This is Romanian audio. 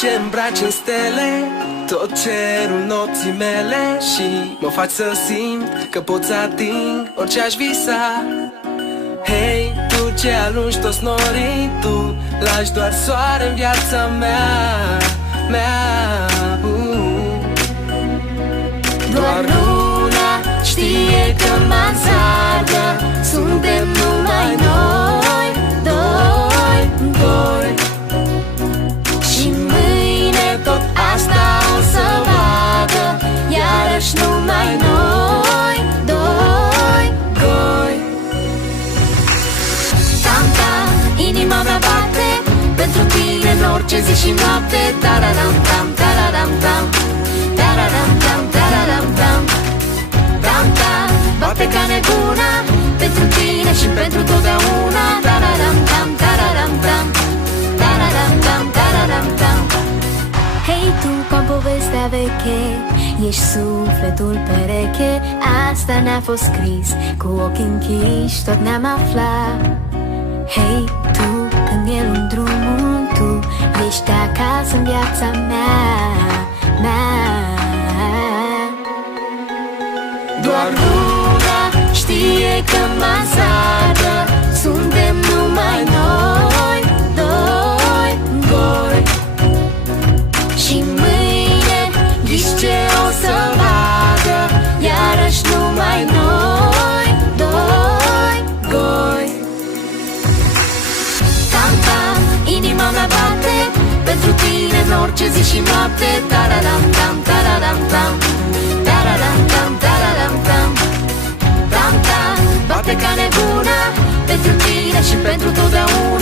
ce îmbraci în stele, tot cerul nopții mele, și mă faci să simt că pot să ating orice aș visa. Hei, tu ce alungi toți norii, tu lași doar soare în viața mea, Doar luna știe că mă înțarcă, suntem numai noi, doi. Și mâine tot asta o să vadă, iarăși numai noi, doi. Tam-tam, inima mea bate pentru tine în orice zi și noapte. Tararam-tam, tararam-tam, tararam-tam, tararam-tam, tam-tam, bate ca nebuna pentru tine și pentru totdeauna. Tararam-tam, tararam-tam, tararam-tam, tararam-tam. Hei tu, ca povestea veche, ești sufletul pereche. Asta ne-a fost scris, cu ochii închiși tot ne-am aflat. Hei tu, când e lung drumul, tu ești acasă în viața mea. Doar luna știe că mă înțarcă, suntem numai noi, doi. Și mâine ghiși ce o să vadă, iarăși numai noi, doi. Tam-tam, inima mea bate pentru tine în orice zi și noapte. Tararam-tam, tararam-tam, tararam-tam, tararam-tam, tam-tam, bate ca nebuna pentru tine și pentru totdeauna.